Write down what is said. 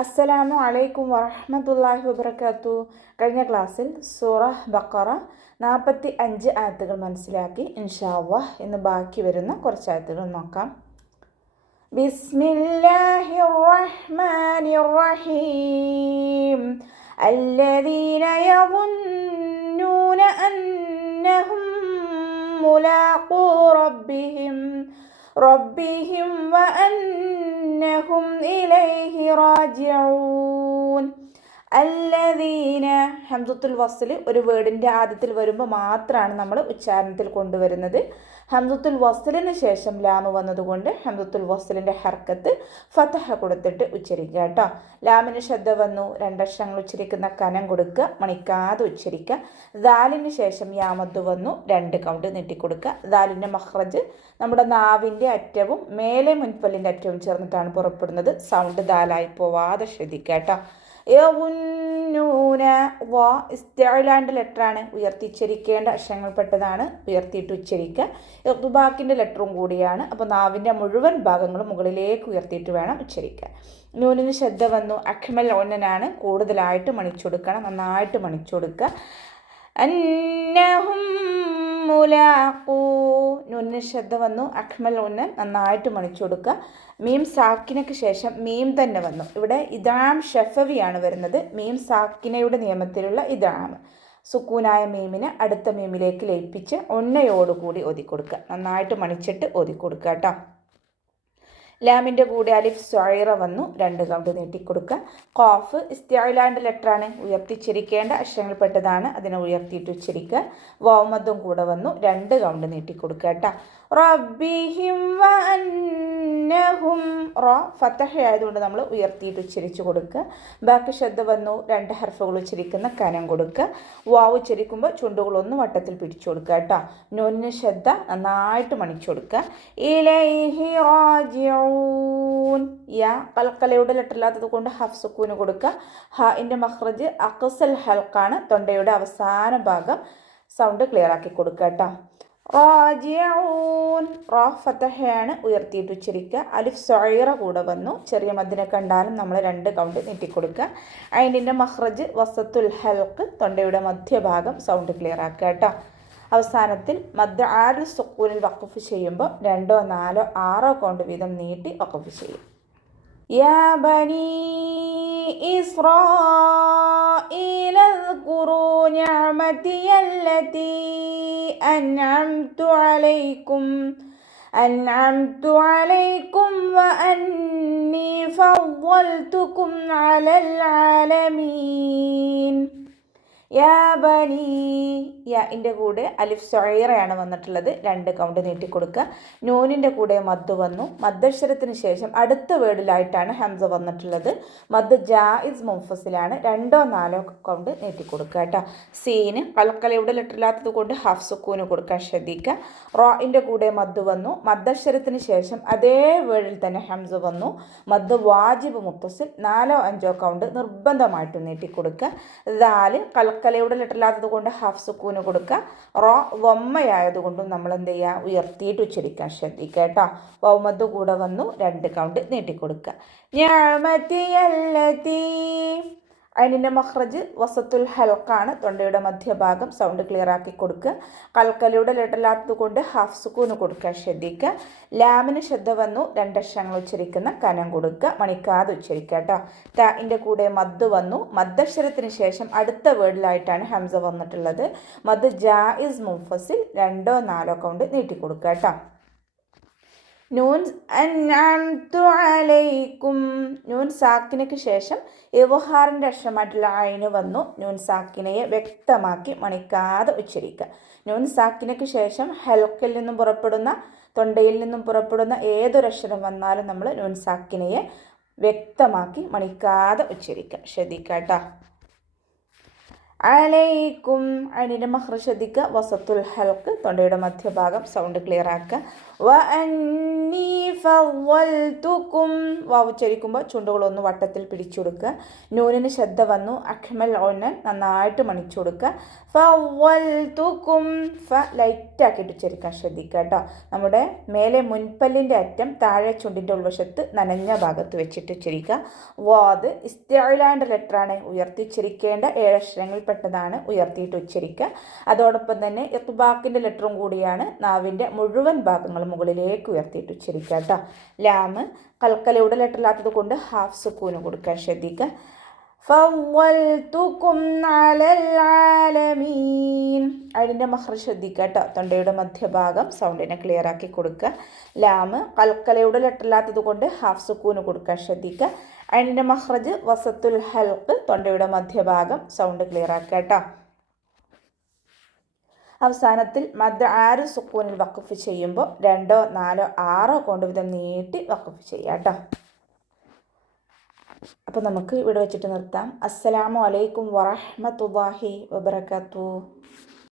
അസ്സലാമു അലൈക്കും വറഹ്മത്തുള്ളാഹി വബറകാത്തു. കഴിഞ്ഞ ക്ലാസ്സിൽ സൂറ ബഖറ 45 ആയത്തുകൾ മനസ്സിലാക്കി. ഇൻഷാ അല്ലാഹ് ഇന്ന് ബാക്കി വരുന്ന കുറച്ച് ആയത്തുകൾ നോക്കാം. ബിസ്മില്ലാഹിർ റഹ്മാനിർ റഹീം. അല്ലദീന യظنون അന്നഹും മുലാഖൂ റബ്ബിഹിം വഅന്നഹും ഇലൈഹി റാജിഊൻ. അല്ലദീന ഹംസത്തുൽ വസ്ൽ ഒരു വേർഡിൻ്റെ ആദ്യത്തിൽ വരുമ്പോൾ മാത്രമാണ് നമ്മൾ ഉച്ചാരണത്തിൽ കൊണ്ടുവരുന്നത്. ഹംസത്തുൽ വസ്ലിന് ശേഷം ലാമ് വന്നതുകൊണ്ട് ഹംസത്തുൽ വസ്ലിൻ്റെ ഹർക്കത്ത് ഫതഹ കൊടുത്തിട്ട് ഉച്ചരിക്കുക കേട്ടോ. ലാമിന് ശബ്ദ വന്നു, രണ്ടക്ഷരങ്ങൾ ഉച്ചരിക്കുന്ന കനം കൊടുക്കുക, മണിക്കാതെ ഉച്ചരിക്കുക. ദാലിന് ശേഷം യാമദ്ദ് വന്നു, 2 കൗണ്ട് നീട്ടിക്കൊടുക്കുക. ദാലിൻ്റെ മഖ്റജ് നമ്മുടെ നാവിൻ്റെ അറ്റവും മേലെ മുൻപല്ലിൻ്റെ അറ്റവും ചേർന്നിട്ടാണ് പുറപ്പെടുന്നത്. സൗണ്ട് ദാലായി പോവാതെ ശ്രദ്ധിക്കുക കേട്ടോ. ഇസ്തിഅലാൻ്റെ ലെറ്ററാണ്, ഉയർത്തിച്ചരിക്കേണ്ട അക്ഷരങ്ങൾപ്പെട്ടതാണ്, ഉയർത്തിയിട്ട് ഉച്ചരിക്കുക. ഇഖ്ബാക്കിൻ്റെ ലെറ്ററും കൂടിയാണ്. അപ്പോൾ നാവിൻ്റെ മുഴുവൻ ഭാഗങ്ങളും മുകളിലേക്ക് ഉയർത്തിയിട്ട് വേണം ഉച്ചരിക്കുക. നൂനിന് ശബ്ദ വന്നു, അഖ്മൽ ഒന്നനാണ്, കൂടുതലായിട്ട് മണിച്ചു കൊടുക്കണം, നന്നായിട്ട് മണിച്ചു കൊടുക്കുക. അന്നഹും മുലാഖൂ നൂനിന് ശബ്ദ വന്നു, അഖ്മൽ ഉന്നൻ, നന്നായിട്ട് മണിച്ചു കൊടുക്കുക. മീം സാക്കിനയ്ക്ക് ശേഷം മീം തന്നെ വന്നു. ഇവിടെ ഇദാം ഷഫവിയാണ് വരുന്നത്. മീം സാക്കിനയുടെ നിയമത്തിലുള്ള ഇദാം. സുക്കൂനായ മീമിനെ അടുത്ത മീമിലേക്ക് ലയിപ്പിച്ച് ഒന്നയോടുകൂടി ഓതിക്കൊടുക്കുക. നന്നായിട്ട് മണിച്ചിട്ട് ഓതിക്കൊടുക്കുക കേട്ടോ. ലാമിൻ്റെ കൂടെ അലിഫ് സ്വൈറ വന്നു, 2 കൗണ്ട് നീട്ടിക്കൊടുക്കുക. ഖാഫ് ഇസ്തിഅലാൻ്റെ ലെറ്ററാണ്, ഉയർത്തിച്ചിരിക്കേണ്ട അക്ഷരങ്ങൾപ്പെട്ടതാണ്, അതിനെ ഉയർത്തിയിട്ട് ഉച്ചരിക്കുക. വൗമദ്ദും കൂടെ വന്നു, 2 കൗണ്ട് നീട്ടിക്കൊടുക്കുക കേട്ടോ. റബ്ബിഹിം വഅന്നഹും ഫതഹ ആയതുകൊണ്ട് നമ്മൾ ഉയർത്തിയിട്ട് ഉച്ചരിച്ച് കൊടുക്കുക. ബാക്കി ശബ്ദ വന്നു, 2 ഹർഫുകൾ ഉച്ചരിക്കുന്ന കനം കൊടുക്കുക. വാവ് ഉച്ചരിക്കുമ്പോൾ ചുണ്ടുകളൊന്ന് വട്ടത്തിൽ പിടിച്ചു കൊടുക്കുക കേട്ടോ. നൂനിന് ശബ്ദ നന്നായിട്ട് മണിച്ചു കൊടുക്കുക. ഇലൈഹി റാജിഊൻ. യാ കൽക്കലയുടെ ലെറ്റർ ഇല്ലാത്തത് കൊണ്ട് ഹഫ് സുക്കൂന് കൊടുക്കുക. ഹാഇൻ്റെ മഖ്റജ് അഖ്സൽ ഹൽക്കാണ്, തൊണ്ടയുടെ അവസാന ഭാഗം. സൗണ്ട് ക്ലിയർ ആക്കി കൊടുക്കുക കേട്ടോ. റാജിഊൻ ഫതഹയാണ്, ഉയർത്തിയിട്ട് ഉച്ചരിക്കുക. അലിഫ് സ്വൈറ കൂടെ വന്നു, ചെറിയ മദ്ദിനെ കണ്ടാലും നമ്മൾ 2 കൗണ്ട് നീട്ടിക്കൊടുക്കുക. ഐനിൻ്റെ മഖ്റജ് വസത്തുൽ ഹൽക്ക്, തൊണ്ടയുടെ മധ്യഭാഗം. സൗണ്ട് ക്ലിയർ ആക്കുക കേട്ടോ. അവസാനത്തിൽ മദ് ആരുൽ സുക്കൂനിൽ വഖഫ് ചെയ്യുമ്പോൾ 2, 4, 6 കൗണ്ട് വീതം നീട്ടി വഖഫ് ചെയ്യും. യാ ബനി ഇസ്രാഈല اذ്കുറൂ നിഅമതിയല്ലതി അൻഅംതു അലൈക്കും വഅന്നി ഫദ്ദൽതുകും അലൽ ആലമീൻ. യാ ബനി യാൻ്റെ കൂടെ അലിഫ് സ്വൈറയാണ് വന്നിട്ടുള്ളത്, 2 കൗണ്ട് നീട്ടിക്കൊടുക്കുക. നൂനിൻ്റെ കൂടെ മദ് വന്നു, മദ്ദക്ഷരത്തിന് ശേഷം അടുത്ത വേർഡിലായിട്ടാണ് ഹംസ വന്നിട്ടുള്ളത്. മദ് ജായിസ് മുൻഫസിലാണ്, 2, 4 കൗണ്ട് നീട്ടിക്കൊടുക്കുക കേട്ടോ. സീന് കൽക്കലയുടെ ലെറ്റർ ഇല്ലാത്തത് കൊണ്ട് ഹാഫ് സുക്കൂന് കൊടുക്കാൻ ശ്രദ്ധിക്കുക. റാഇൻ്റെ കൂടെ മദ് വന്നു, മദ്ദക്ഷരത്തിന് ശേഷം അതേ വേർഡിൽ തന്നെ ഹംസ വന്നു. മദ് വാജിബ് മുത്തസിൽ 4, 5 കൗണ്ട് നിർബന്ധമായിട്ടും നീട്ടിക്കൊടുക്കുക. ദാല് കലയുടെ ലെറ്റർ ഇല്ലാത്തത് കൊണ്ട് ഹാഫ് സുക്കൂന് കൊടുക്കുക. വമ്മയായതുകൊണ്ടും നമ്മൾ എന്ത് ചെയ്യുക, ഉയർത്തിയിട്ട് ഉച്ചരിക്കാൻ ശ്രദ്ധിക്കുക കേട്ടോ. വൗമദ്ദ് കൂടെ വന്നു, 2 കൗണ്ട് നീട്ടിക്കൊടുക്കുക. നിഅമതിയല്ലതി അതിൻ്റെ മഖ്റജ് വസത്തുൽ ഹൽക്കാണ്, തൊണ്ടയുടെ മധ്യഭാഗം. സൗണ്ട് ക്ലിയർ ആക്കി കൊടുക്കുക. കൽക്കലയുടെ ലെറ്റർ ഇല്ലാത്തത് കൊണ്ട് ഹാഫ് സുക്കൂന് കൊടുക്കാൻ ശ്രദ്ധിക്കുക. ലാമിന് ശബ്ദ വന്നു, 2 അക്ഷരങ്ങൾ ഉച്ചരിക്കുന്ന കനം കൊടുക്കുക, മണിക്കാതെ ഉച്ചരിക്കുക കേട്ടോ. താഇൻ്റെ കൂടെ മദ് വന്നു, മദ്ദക്ഷരത്തിന് ശേഷം അടുത്ത വേർഡിലായിട്ടാണ് ഹംസ വന്നിട്ടുള്ളത്. മദ് ജായിസ് മുൻഫസിൽ 2, 4 കൗണ്ട് നീട്ടിക്കൊടുക്കുക കേട്ടോ. നൂൻ അൻഅംതു അലൈക്കും. നൂൻ സാക്കിനയ്ക്ക് ശേഷം ഇവഹാറിൻ്റെ അക്ഷരമായിട്ടുള്ള ഐന് വന്നു. നൂൻ സാക്കിനയെ വ്യക്തമാക്കി മണിക്കാതെ ഉച്ചരിക്കുക. നൂൻ സാക്കിനയ്ക്ക് ശേഷം ഹൽക്കിൽ നിന്നും പുറപ്പെടുന്ന, തൊണ്ടയിൽ നിന്നും പുറപ്പെടുന്ന ഏതൊരക്ഷരം വന്നാലും നമ്മൾ നൂൻ സാക്കിനയെ വ്യക്തമാക്കി മണിക്കാതെ ഉച്ചരിക്കുക, ശ്രദ്ധിക്കുക കേട്ടോ. അലൈക്കും. അതിൻ്റെ മഖ്റജ് ശ്രദ്ധിക്കുക. വസത്തുൽ ഹൽക്ക്, തൊണ്ടയുടെ മധ്യഭാഗം, സൗണ്ട് ക്ലിയർ ആക്കുക. വ അന്നീ ഫവ്വൽതുക്കും, വാവ് ഉച്ചരിക്കുമ്പോൾ ചുണ്ടുകളൊന്ന് വട്ടത്തിൽ പിടിച്ചു കൊടുക്കുക. നൂനിന് ശ്രദ്ധ വന്നു. അഖ്മൽ ഉന്നൻ, നന്നായിട്ട് മണിച്ചു കൊടുക്കുക. ഫവ്വൽതുക്കും, ഫ ലൈറ്റാക്കിയിട്ട് ഉച്ചരിക്കാൻ ശ്രദ്ധിക്കുക കേട്ടോ. നമ്മുടെ മേലെ മുൻപല്ലിൻ്റെ അറ്റം താഴെ ചുണ്ടിൻ്റെ ഉൾവശത്ത് നനഞ്ഞ ഭാഗത്ത് വെച്ചിട്ട് ഉച്ചരിക്കുക. വാദ് ഇസ്തിഅലാൻ്റെ ലെറ്ററാണ്, ഉയർത്തി ഉച്ചരിക്കേണ്ട 7 അക്ഷരങ്ങളിൽപ്പെട്ടതാണ്, ഉയർത്തിയിട്ട് ഉച്ചരിക്കുക. അതോടൊപ്പം തന്നെ ഇത്ബാക്കിൻ്റെ ലെറ്ററും കൂടിയാണ്. നാവിൻ്റെ മുഴുവൻ ഭാഗങ്ങളും മുകളിലേക്ക് ഉയർത്തിയിട്ട് ഉച്ചരിക്കുക കേട്ടോ. ലാമ് കൽക്കലയുടെ ലെറ്റർ ഇല്ലാത്തത് കൊണ്ട് ഹാഫ് സുക്കൂന് കൊടുക്കാൻ ശ്രദ്ധിക്കുക. ഫവ്വൽതുക്കും അലൽ ആലമീൻ, അതിൻ്റെ മഖ്റജ് ശ്രദ്ധിക്കുക കേട്ടോ. തൊണ്ടയുടെ മധ്യഭാഗം, സൗണ്ടിനെ ക്ലിയർ ആക്കി കൊടുക്കുക. ലാമ് കൽക്കലയുടെ ലെറ്റർ ഇല്ലാത്തത് കൊണ്ട് ഹാഫ് സുക്കൂന് കൊടുക്കാൻ ശ്രദ്ധിക്കുക. അതിൻ്റെ മഖ്റജ് വസത്തുൽ ഹൽക്ക്, തൊണ്ടയുടെ മധ്യഭാഗം, സൗണ്ട് ക്ലിയർ ആക്കുക കേട്ടോ. അവസാനത്തിൽ മദ് 6 സുക്കൂനിൽ വഖഫ് ചെയ്യുമ്പോൾ 2, 4, 6 കൊണ്ട് വിധം നീട്ടി വഖഫ് ചെയ്യാം കേട്ടോ. അപ്പോൾ നമുക്ക് ഇവിടെ വെച്ചിട്ട് നിർത്താം. അസ്സലാമു അലൈക്കും വറഹ്മത്തുള്ളാഹി വബറകാതുഹു.